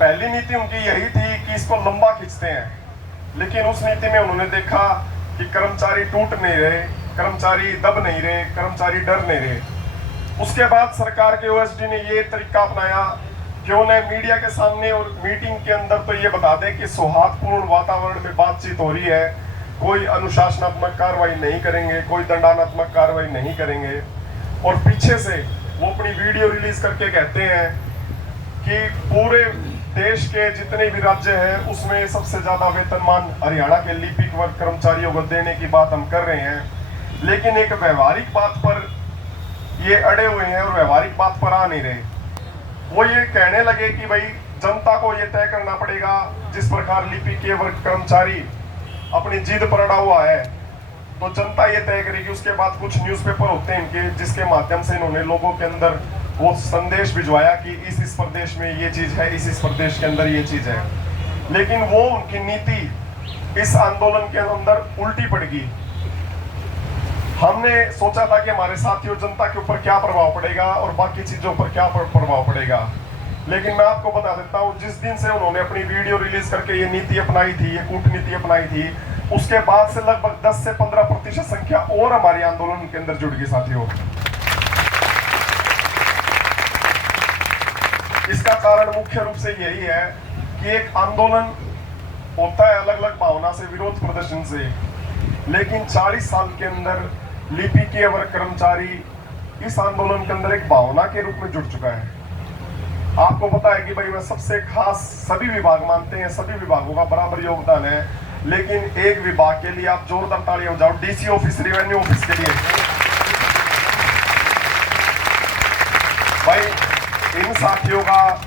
पहली नीति उनकी यही थी कि इसको लंबा खींचते हैं, लेकिन उस नीति में उन्होंने देखा कि कर्मचारी टूट नहीं रहे, कर्मचारी दब नहीं रहे, कर्मचारी डर नहीं रहे। उसके बाद सरकार के ओएसडी ने ये तरीका अपनाया कि उन्हें मीडिया के सामने और मीटिंग के अंदर तो ये बता दें कि सौहार्दपूर्ण वातावरण में बातचीत हो रही है, कोई अनुशासनात्मक कार्रवाई नहीं करेंगे, कोई दंडात्मक कार्रवाई नहीं करेंगे, और पीछे से वो अपनी वीडियो रिलीज करके कहते हैं कि पूरे देश के जितने भी राज्य हैं उसमें सबसे ज्यादा वेतनमान हरियाणा के लिपिक वर्ग कर्मचारियों को देने की बात हम कर रहे हैं। लेकिन एक व्यवहारिक बात पर ये अड़े हुए हैं और व्यवहारिक बात पर आ नहीं रहे। वो ये कहने लगे कि भाई जनता को ये तय करना पड़ेगा, जिस प्रकार लिपिक के वर्ग कर्मचारी अपनी जिद पर अड़ा हुआ है तो जनता ये तय करेगी। उसके बाद कुछ न्यूज़पेपर होते हैं इनके, जिसके माध्यम से इन्होंने लोगों के अंदर वो संदेश भिजवाया कि इस प्रदेश में ये चीज है, इस प्रदेश के अंदर ये चीज है। लेकिन वो उनकी नीति इस आंदोलन के अंदर उल्टी पड़ गई। हमने सोचा था कि हमारे साथियों जनता के ऊपर क्या प्रभाव पड़ेगा और बाकी चीजों पर क्या प्रभाव पड़ेगा, लेकिन मैं आपको बता देता हूँ, जिस दिन से उन्होंने अपनी वीडियो रिलीज करके ये नीति अपनाई थी, ये कूटनीति अपनाई थी, उसके बाद से लगभग 10 से 15% संख्या और हमारे आंदोलन के अंदर जुड़ गई साथियों। इसका कारण मुख्य रूप से यही है कि एक आंदोलन होता है अलग अलग भावना से, विरोध प्रदर्शन से, लेकिन 40 साल के अंदर लिपिकीय वर्ग कर्मचारी इस आंदोलन के अंदर एक भावना के रूप में जुड़ चुका है। आपको पता है कि भाई मैं सबसे खास, सभी विभाग मानते हैं, सभी विभागों का बराबर योगदान है, लेकिन एक विभाग के लिए आप जोरदार तालियां बजाओ, डीसी ऑफिस, रेवेन्यू ऑफिस के लिए। भाई इन साथियों का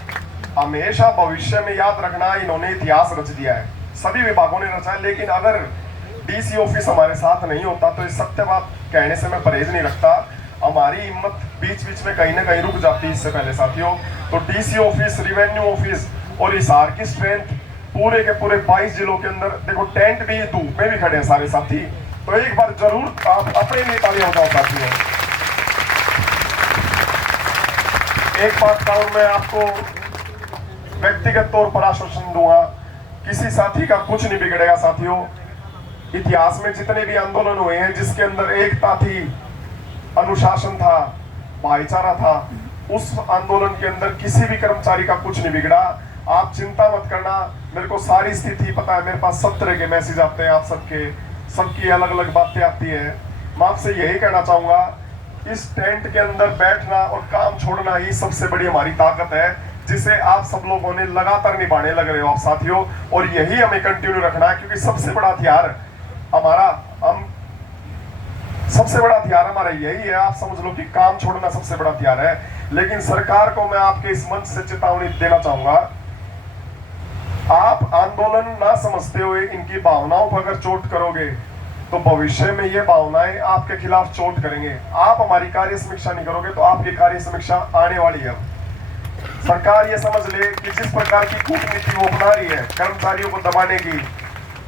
हमेशा भविष्य में याद रखना, इन्होंने इतिहास रच दिया है, सभी विभागों ने रचा है। लेकिन अगर डीसी ऑफिस हमारे साथ नहीं होता तो इस सत्य बात कहने से मैं परहेज नहीं रखता, हमारी हिम्मत बीच बीच में कहीं ना कहीं रुक जाती है। इससे पहले साथियों तो डीसी ऑफिस, रेवेन्यू ऑफिस और हिसार की स्ट्रेंथ पूरे के पूरे 22 जिलों के अंदर, देखो टेंट भी धूप में भी खड़े हैं सारे साथी, तो एक बार जरूर आप अपने लिए तालियां बजाओ साथियों। एक बात का और मैं आपको व्यक्तिगत तौर पर आश्वासन दूंगा, किसी साथी का कुछ नहीं बिगड़ेगा साथियों। इतिहास में जितने भी आंदोलन हुए हैं जिसके अंदर एकता थी, अनुशासन था, भाईचारा था, उस आंदोलन के अंदर किसी भी कर्मचारी का कुछ नहीं बिगड़ा। आप चिंता मत करना, मेरे को सारी स्थिति पता है, मेरे पास सब तरह के मैसेज आते हैं, आप सबकी अलग अलग बातें आती है। मैं आपसे यही कहना चाहूंगा, इस टेंट के अंदर बैठना और काम छोड़ना ही सबसे बड़ी हमारी ताकत है, जिसे आप सब लोगों ने लगातार निभाने लग रहे हो आप साथियों, और यही हमें कंटिन्यू रखना है, क्योंकि सबसे बड़ा हथियार हमारा यही है। आप समझ लो कि काम छोड़ना सबसे बड़ा हथियार है। लेकिन सरकार को मैं आपके इस मंच से चेतावनी देना चाहूंगा, आप आंदोलन ना समझते हुए इनकी भावनाओं पर अगर चोट करोगे तो भविष्य में ये भावनाएं आपके खिलाफ चोट करेंगे। आप हमारी कार्य समीक्षा नहीं करोगे तो आपकी कार्य समीक्षा आने वाली है। सरकार ये समझ ले कि जिस प्रकार की कूटनीति वो अपना रही है कर्मचारियों को दबाने की,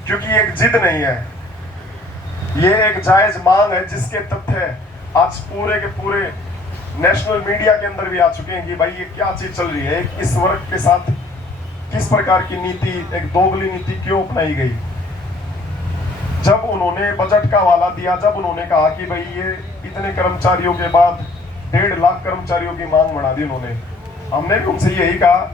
क्योंकि एक जिद नहीं है, ये एक जायज मांग है, जिसके तथ्य आज पूरे के पूरे नेशनल मीडिया के अंदर भी आ चुके हैं कि भाई ये क्या चीज चल रही है, इस वर्ग के साथ किस प्रकार की नीति, एक दोगली नीति क्यों अपनाई गई। जब उन्होंने बजट का हवाला दिया, जब उन्होंने कहा कि भाई ये इतने कर्मचारियों के बाद 1.5 लाख कर्मचारियों की मांग बढ़ा दी उन्होंने, हमने भी उनसे यही कहा,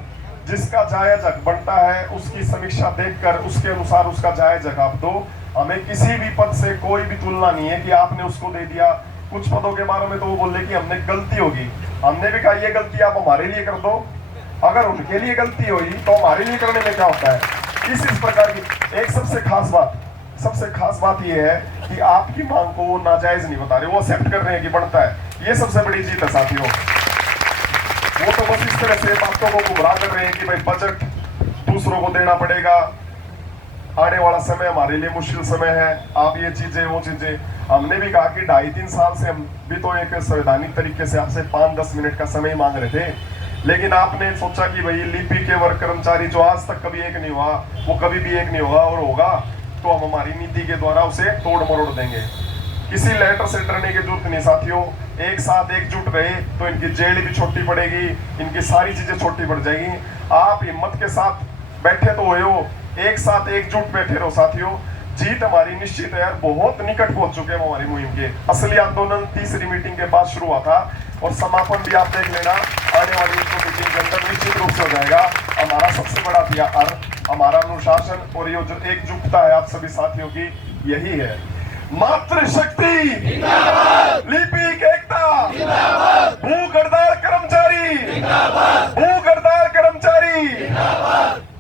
जिसका जायज हक बनता है उसकी समीक्षा देखकर उसके अनुसार उसका जायज हक आप दो। हमें किसी भी पद से कोई भी तुलना नहीं है कि आपने उसको दे दिया। कुछ पदों के बारे में तो वो बोले कि हमने गलती होगी, हमने भी कहा ये गलती आप हमारे लिए कर दो, अगर उनके लिए गलती हुई तो हमारे लिए करने में क्या होता है। इस प्रकार की एक सबसे खास बात ये है कि आपकी मांग को वो नाजायज नहीं बता रहे, वो एक्सेप्ट कर रहे हैं कि बढ़ता है। ये सबसे बड़ी जीत है साथियों। वो तो बस इस तरह से बातों को गुमराह कर रहे हैं कि भाई बजट दूसरों को देना पड़ेगा, आने वाला समय हमारे लिए मुश्किल समय है, आप ये चीजें वो चीजें। हमने भी कहा कि 2.5-3 साल से हम भी तो एक संवैधानिक तरीके से आपसे 5-10 मिनट का समय मांग रहे थे, लेकिन आपने सोचा कि भाई लिपि के वर्ग कर्मचारी जो आज तक कभी एक नहीं हुआ वो कभी भी एक नहीं होगा, और होगा तो हम हमारी नीति के द्वारा उसे तोड़ मरोड़ देंगे। किसी लेटर से डरने की जरूरत नहीं साथियों। एक साथ एकजुट रहे तो इनकी जेल भी छोटी पड़ेगी, इनकी सारी चीजें छोटी पड़ जाएगी। आप हिम्मत के साथ बैठे तो हुए हो, एक साथ एकजुट बैठे रहो साथियों। जीत हमारी निश्चित है यार, बहुत निकट पहुंच चुके हैं हमारी मुहिम के। असली आंदोलन तीसरी मीटिंग के बाद शुरू हुआ था और समापन भी आप देख लेना आने वाली मीटिंग के अंदर निश्चित रूप से हो जाएगा। हमारा सबसे बड़ा हथियार हमारा अनुशासन और ये जो एकजुटता है आप सभी साथियों की, यही है। मातृशक्ति लिपिक एकता, भूख हड़ताल कर्मचारी, भूख हड़ताल कर्मचारी।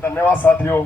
धन्यवाद साथियों।